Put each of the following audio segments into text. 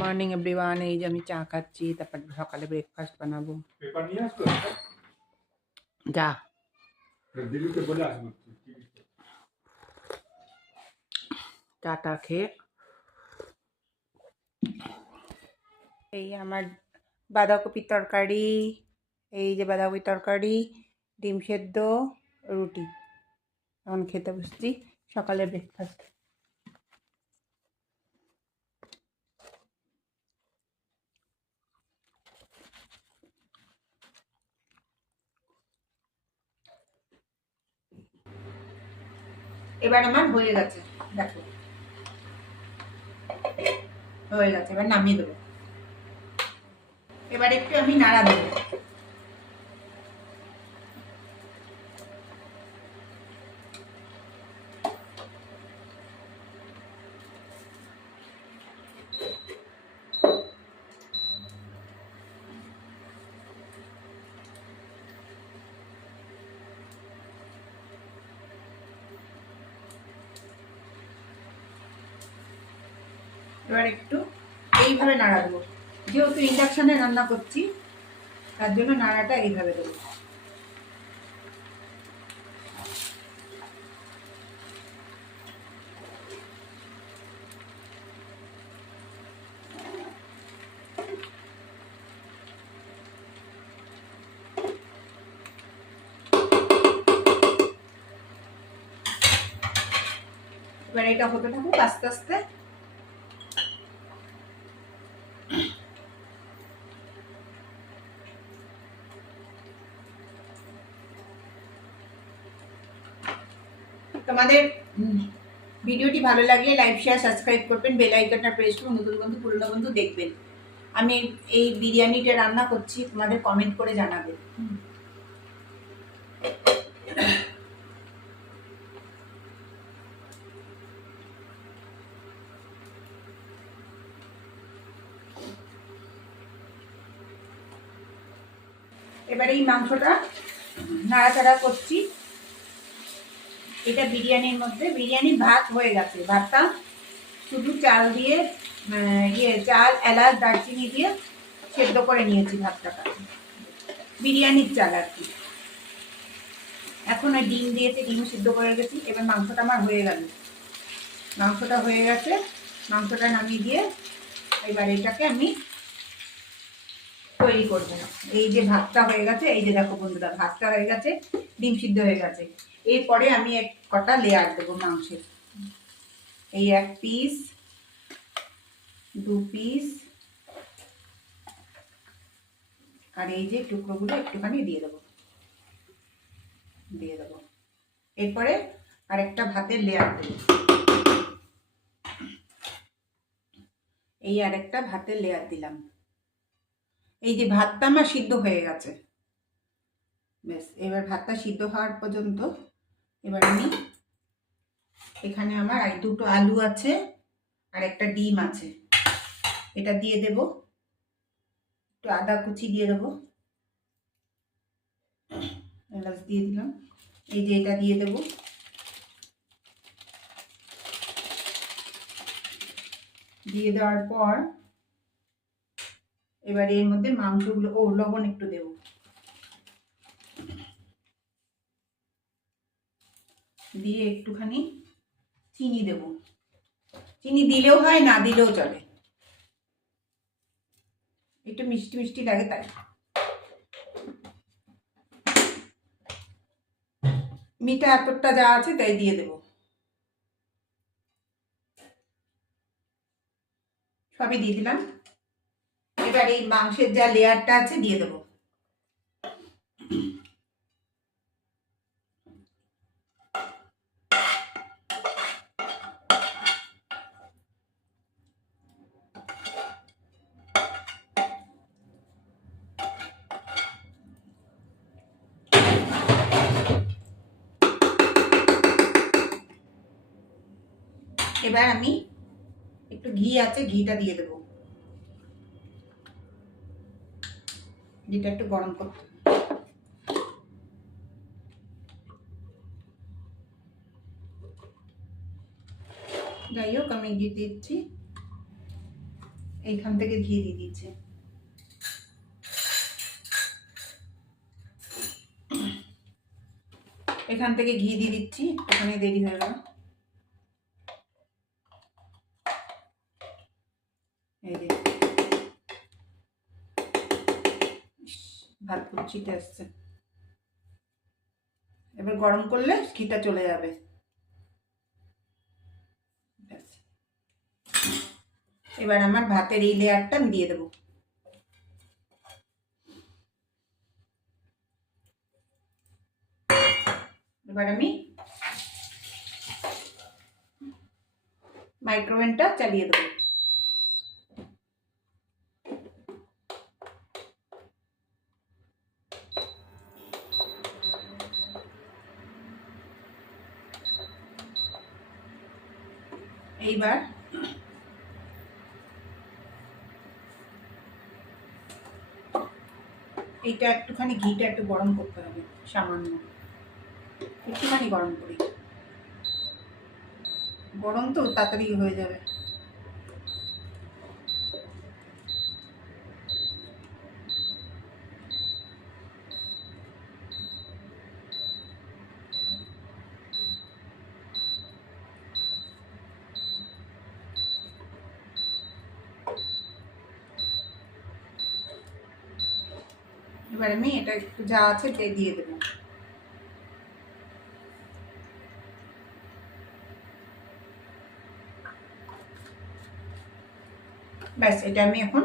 Morning everyone. এই যে আমি চা খাচ্ছি, তারপর সকালে ব্রেকফাস্ট বানাবো। পেপার নিয়ে আসতো যা দিদিকে বলে আসবো চাটা খেয়ে এই আমার বাঁধাকপির তরকারি, এই যে বাঁধাকপির তরকারি, ডিম সেদ্ধ, রুটি। এখন খেতে বসছি সকালে ব্রেকফাস্ট। এবার আমার হয়ে গেছে, দেখো হয়ে গেছে। এবার নামিয়ে দেবো। এবার একটু আমি নাড়া দেবো। এবার একটু এইভাবে নাড়া দেবো। যেহেতু ইন্ডাকশানে রান্না করছি, তার জন্য নাড়াটা এইভাবে দেবো। এবার এটা হতে থাকুক আস্তে আস্তে। তোমাদের ভিডিওটি ভালো লাগলে লাইক শেয়ার সাবস্ক্রাইব করবেন, বেল আইকনটা প্রেস করুন, নতুন বন্ধু পুরনো বন্ধু দেখবেন। আমি এই বিরিয়ানিটা রান্না করছি, তোমাদের কমেন্ট করে জানাবেন। এবারে এই মাংসটা নাড়াচাড়া করছি। এটা বিরিয়ানির মধ্যে, বিরিয়ানির ভাত হয়ে গেছে। ভাতটা শুধু চাল দিয়ে চাল, এলাচ, দারচিনি দিয়ে সেদ্ধ করে নিয়েছি ভাতটাকে, বিরিয়ানির চাল আর কি। এখন ওই ডিম দিয়েছে, ডিমও সিদ্ধ করে রেখেছি। এবার মাংসটা আমার হয়ে গেল, মাংসটা হয়ে গেছে। মাংসটা নামিয়ে দিয়ে এবার এটাকে আমি তৈরি করবো। এই যে ভাতটা হয়ে গেছে, এই যে দেখো বন্ধুরা, ভাতটা হয়ে গেছে, ডিম সিদ্ধ হয়ে গেছে। এরপরে আমি এক কটা লেয়ার দেবো মাংসের। এই 1 পিস, 2 পিস, আর এই যে টুকরোগুলো একটুখানি দিয়ে দেবো। এরপরে আরেকটা ভাতের লেয়ার দেবো। এই আরেকটা ভাতের লেয়ার দিলাম। এই যে ভাতটা আমার সিদ্ধ হয়ে গেছে, বেশ। এবার ভাতটা সিদ্ধ হওয়ার পর্যন্ত এবার আমি এখানে আমার আর 2টো আলু আছে আর একটা ডিম আছে, এটা দিয়ে দেব। একটু আদা কুচি দিয়ে দেবো, এলাচ দিয়ে দিলাম। এই যে এটা দিয়ে দেবো। দিয়ে দেওয়ার পর এবার এর মধ্যে মাংসগুলো, লবণ একটু দেবো। দিয়ে একটুখানি চিনি দেব। চিনি দিলেও হয়, না দিলেও চলে, একটু মিষ্টি মিষ্টি লাগে তাই। মিঠা এতটা যা আছে তাই দিয়ে দেব, সবই দিয়ে দিলাম। এবার এই মাংসের যা লেয়ারটা আছে দিয়ে দেবো। এবার আমি একটু ঘি আছে, ঘিটা দিয়ে দেবো। ঘিটা একটু গরম করতে, যাই হোক আমি ঘি দিচ্ছি। এইখান থেকে ঘি দিয়ে দিচ্ছে। এখান থেকে ঘি দিয়ে দিচ্ছি, ওখানে দেরি হয়ে গেল। এই যে ভাত কুচিতে আসছে, এবার গরম করলে ঘিটা চলে যাবে। এবার আমার ভাতের এই লেয়ারটা আমি দিয়ে দেবো। এবার আমি মাইক্রোওভেনটা চালিয়ে দেবো। এইবার এইটা একটুখানি ঘিটা একটু গরম করতে হবে, সামান্য একটুখানি গরম করি, গরম তো তাড়াতাড়ি হয়ে যাবে। এবার আমি এটা একটু যা আছে দিয়ে দেবো। ব্যাস, এটা আমি এখন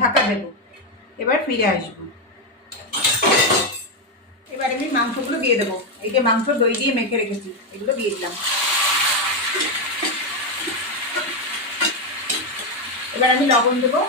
ঢাকা দেব। এবার ফিরে আসবো। এবার আমি মাংসগুলো দিয়ে দেবো। এই যে মাংস দই দিয়ে মেখে রেখেছি, এগুলো দিয়ে দিলাম। এবার আমি লবণ দেবো।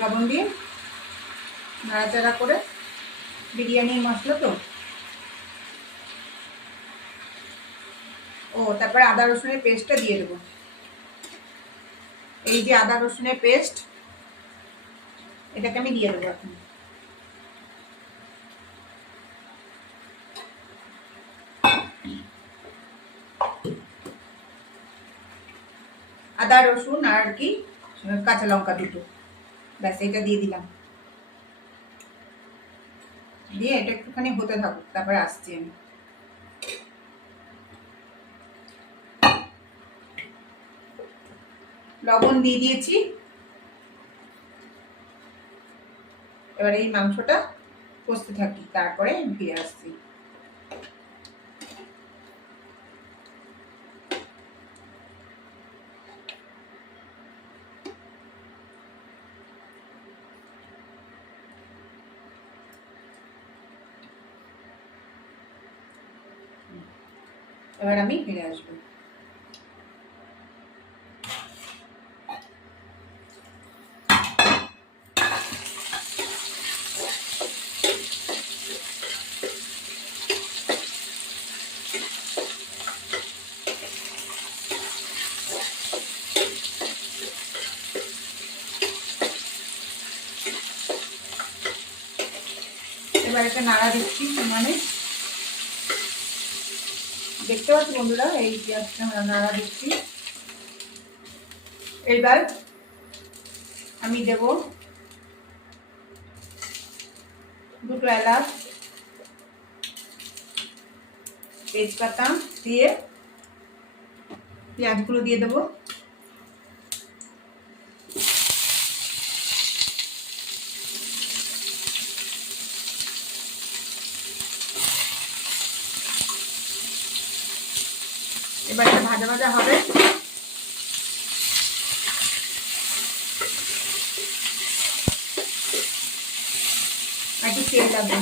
লবণ দিয়ে নাড়াচাড়া করে, বিরিয়ানির মশলা তো। ও, তারপরে আদা রসুনের পেস্টটা দিয়ে দেবো। এই যে আদা রসুনের পেস্ট, এটাকে আমি দিয়ে দেবো এখন। আদা রসুন আর কি কাঁচা লঙ্কা দুটো, ব্যাস এটা দিয়ে দিলাম। দিয়ে এটা একটুখানি হতে থাকুক, তারপরে আসছি আমি। লবণ দিয়ে দিয়েছি। এবার এই মাংসটা কষতে থাকি, তারপরে আমি ফিরে আসছি। এবার আমি ফিরে আসবো। এবার একটা নাড়া দিচ্ছি, মানে দেখতে পাচ্ছি বন্ধুরা, এই যে একটা নাড়া দিচ্ছি। এইবার আমি দেব দুটো এলাচ, তেজপাতা দিয়ে পেঁয়াজগুলো দিয়ে দেবো। এবার এটা ভাজা ভাজা হবে। একটু তেল লাগবে,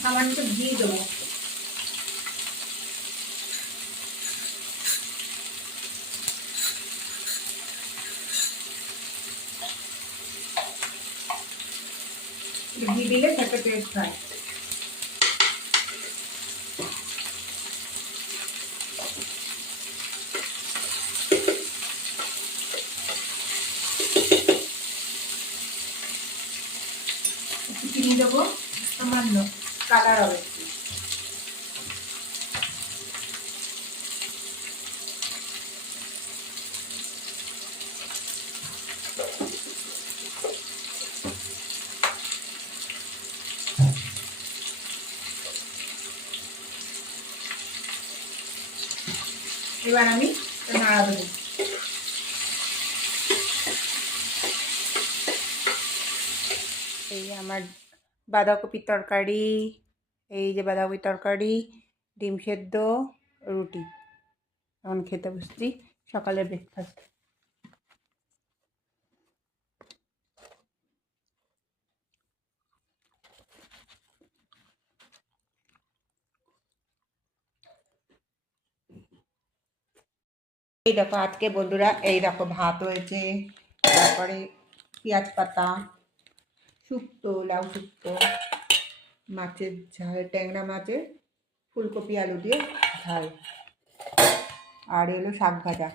সামান্য একটু ঘি দেবো। ঘি দিলে একটা টেস্ট হয়। একটু চিনি দেবো, সামান্য কালার হবে একটু। এবার আমি নাড়া দেবো। এই আমার বাঁধাকপির তরকারি, এই যে বাঁধাকপির তরকারি, ডিম সেদ্ধ, রুটি। এখন খেতে বসছি সকালের ব্রেকফাস্ট। এই দেখো আজকে বন্ধুরা, এই দেখো ভাত হয়েছে, তারপরে পেঁয়াজ পাতা, শুক্তো, লাউ শুক্তো, মাছের ঝাল, ট্যাংরা মাছের ফুলকপি আলু দিয়ে ঝাল, আর এলো শাক ভাজা।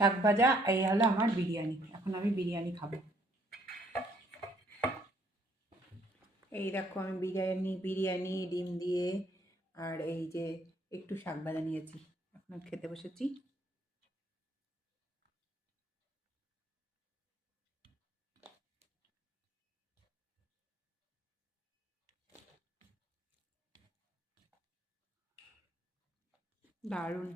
শাক ভাজা, এই হলো আমার বিরিয়ানি। এখন আমি বিরিয়ানি খাবো। এই দেখো আমি বিরিয়ানি ডিম দিয়ে আর এই যে একটু শাক ভাজা নিয়েছি। এখন আমি খেতে বসেছি। দারুণ।